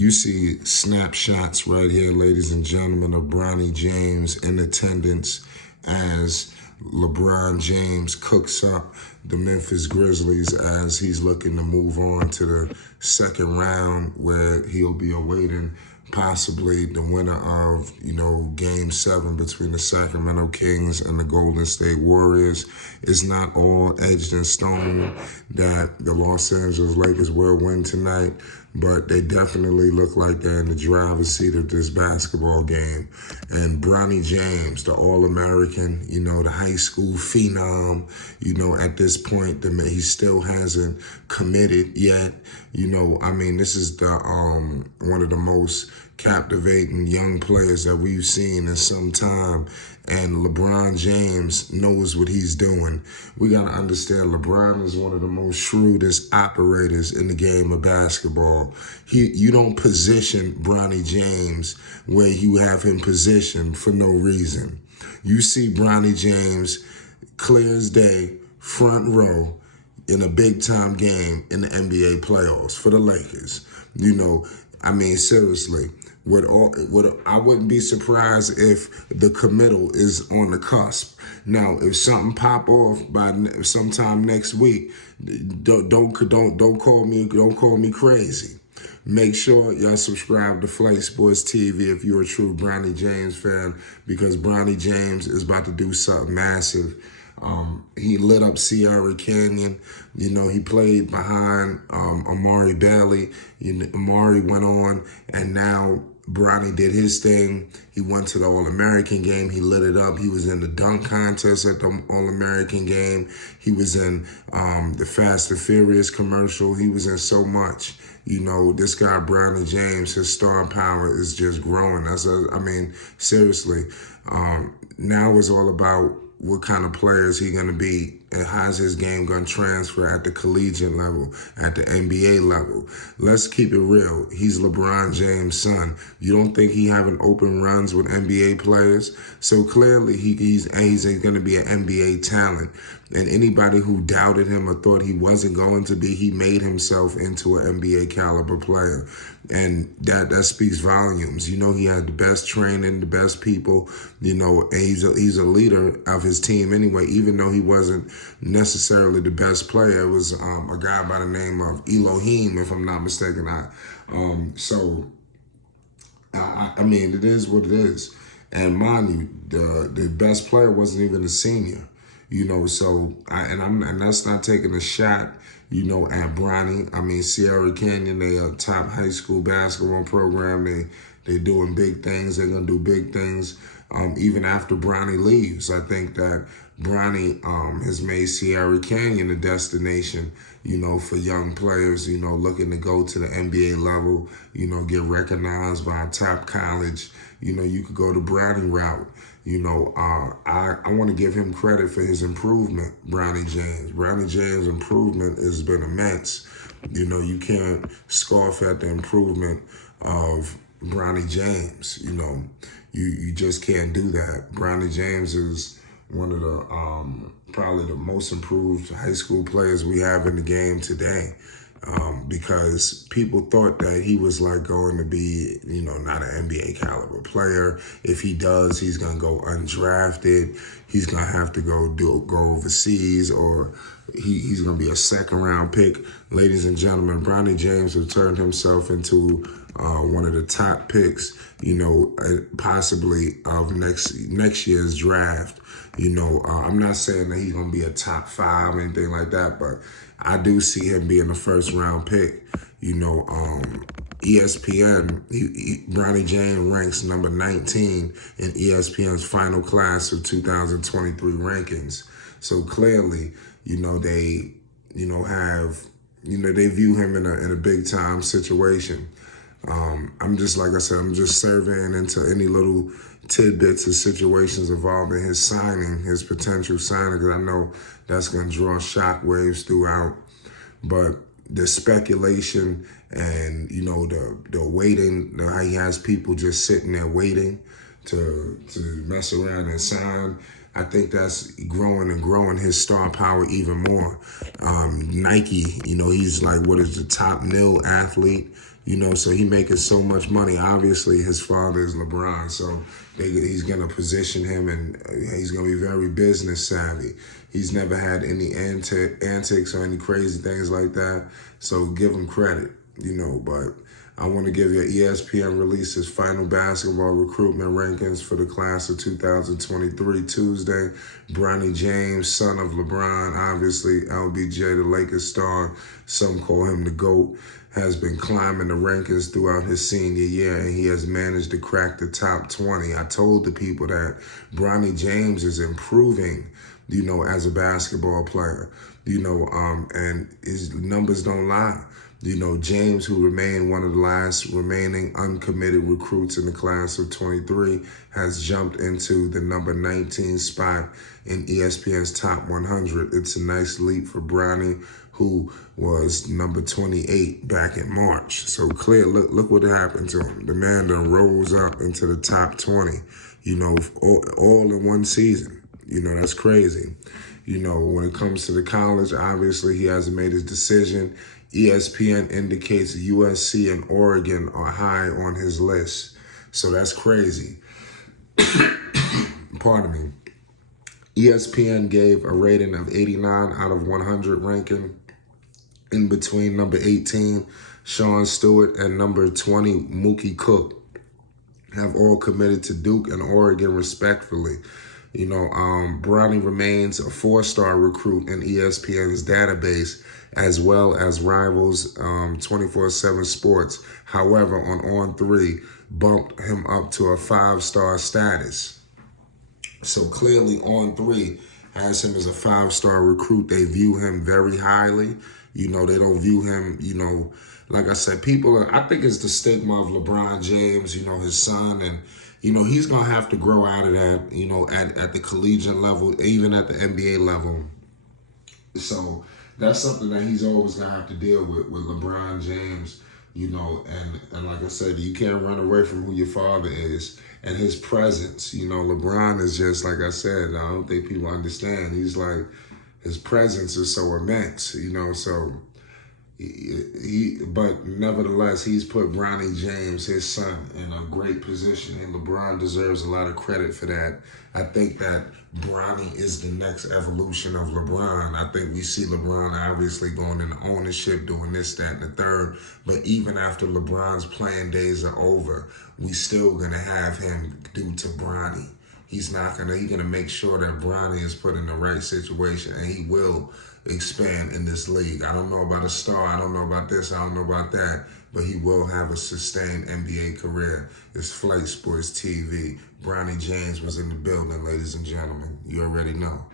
You see snapshots right here, ladies and gentlemen, of Bronny James in attendance as LeBron James cooks up the Memphis Grizzlies as he's looking to move on to the second round, where he'll be awaiting possibly the winner of, Game 7 between the Sacramento Kings and the Golden State Warriors. It's not all edged in stone that the Los Angeles Lakers will win tonight, but they definitely look like they're in the driver's seat of this basketball game. And Bronny James, the All-American, the high school phenom, at this point, he still hasn't committed yet. This is the one of the most captivating young players that we've seen in some time. And LeBron James knows what he's doing. We got to understand LeBron is one of the most shrewdest operators in the game of basketball. You don't position Bronny James where you have him positioned for no reason. You see Bronny James clear as day, front row, in a big-time game in the NBA playoffs for the Lakers. Seriously. I wouldn't be surprised if the committal is on the cusp. Now, if something pop off by sometime next week, don't call me crazy. Make sure y'all subscribe to Flake Sports TV if you're a true Bronny James fan, because Bronny James is about to do something massive. He lit up Sierra Canyon. He played behind Amari Bailey. Amari went on, and now Bronny did his thing. He went to the All-American game. He lit it up. He was in the dunk contest at the All-American game. He was in the Fast and Furious commercial. He was in so much. This guy, Bronny James, his star power is just growing. Seriously. Now it's all about what kind of players he's going to be and how's his game going to transfer at the collegiate level, at the NBA level. Let's keep it real. He's LeBron James' son. You don't think he having open runs with NBA players? So clearly he's going to be an NBA talent. And anybody who doubted him or thought he wasn't going to be, he made himself into an NBA caliber player. And that speaks volumes. He had the best training, the best people, and he's a leader of his team anyway, even though he wasn't necessarily the best player. It was a guy by the name of Elohim, if I'm not mistaken. It is what it is. And mind you, the best player wasn't even a senior. And that's not taking a shot, at Bronny. Sierra Canyon, they a top high school basketball program. They're doing big things. They're going to do big things even after Bronny leaves. I think that Bronny has made Sierra Canyon a destination, for young players, looking to go to the NBA level, get recognized by a top college. You could go the Bronny route. I want to give him credit for his improvement, Bronny James. Bronny James' improvement has been immense. You can't scoff at the improvement of Bronny James. You just can't do that. Bronny James is one of the probably the most improved high school players we have in the game today. Because people thought that he was going to be, not an NBA caliber player. If he does, he's going to go undrafted. He's going to have to go overseas, or he's going to be a second-round pick. Ladies and gentlemen, Bronny James has turned himself into one of the top picks, possibly of next year's draft. I'm not saying that he's going to be a top 5 or anything like that, but I do see him being a first-round pick. ESPN, Bronny James ranks number 19 in ESPN's final class of 2023 rankings. So clearly, they, they view him in a big-time situation. I'm just surveying into any little tidbits of situations involving his signing, his potential signing, because I know that's going to draw shockwaves throughout. But the speculation and, the waiting, how he has people just sitting there waiting to mess around and sign, I think that's growing and growing his star power even more. Nike, he's the top nil athlete, So he making so much money. Obviously, his father is LeBron, so he's going to position him, and he's going to be very business savvy. He's never had any antics or any crazy things like that, so give him credit, but I want to give you ESPN release his final basketball recruitment rankings for the class of 2023 Tuesday. Bronny James, son of LeBron, obviously LBJ, the Lakers star, some call him the GOAT, has been climbing the rankings throughout his senior year, and he has managed to crack the top 20. I told the people that Bronny James is improving, as a basketball player, and his numbers don't lie. James, who remained one of the last remaining uncommitted recruits in the class of 23, has jumped into the number 19 spot in ESPN's top 100. It's a nice leap for Bronny, who was number 28 back in March. So clear, look what happened to him. The man done rose up into the top 20, all in one season. That's crazy. When it comes to the college, obviously he hasn't made his decision. ESPN indicates USC and Oregon are high on his list. So that's crazy. Pardon me. ESPN gave a rating of 89 out of 100 ranking. In between number 18, Sean Stewart, and number 20, Mookie Cook, have all committed to Duke and Oregon respectfully. Bronny remains a 4-star recruit in ESPN's database, as well as Rivals 24/7 Sports. However, on 3, bumped him up to a 5-star status. So clearly On 3 has him as a 5-star recruit. They view him very highly. They don't view him, like I said, I think it's the stigma of LeBron James, his son, and, he's going to have to grow out of that, at the collegiate level, even at the NBA level. So that's something that he's always going to have to deal with LeBron James, and like I said, you can't run away from who your father is and his presence. LeBron is just, like I said, I don't think people understand. He's like, his presence is so immense, so but nevertheless, he's put Bronny James, his son, in a great position, and LeBron deserves a lot of credit for that. I think that Bronny is the next evolution of LeBron. I think we see LeBron obviously going into ownership, doing this, that, and the third, but even after LeBron's playing days are over, we still gonna have him do to Bronny. He's gonna make sure that Bronny is put in the right situation, and he will expand in this league. I don't know about a star, I don't know about this, I don't know about that, but he will have a sustained NBA career. It's Flight Sports TV. Bronny James was in the building, ladies and gentlemen. You already know.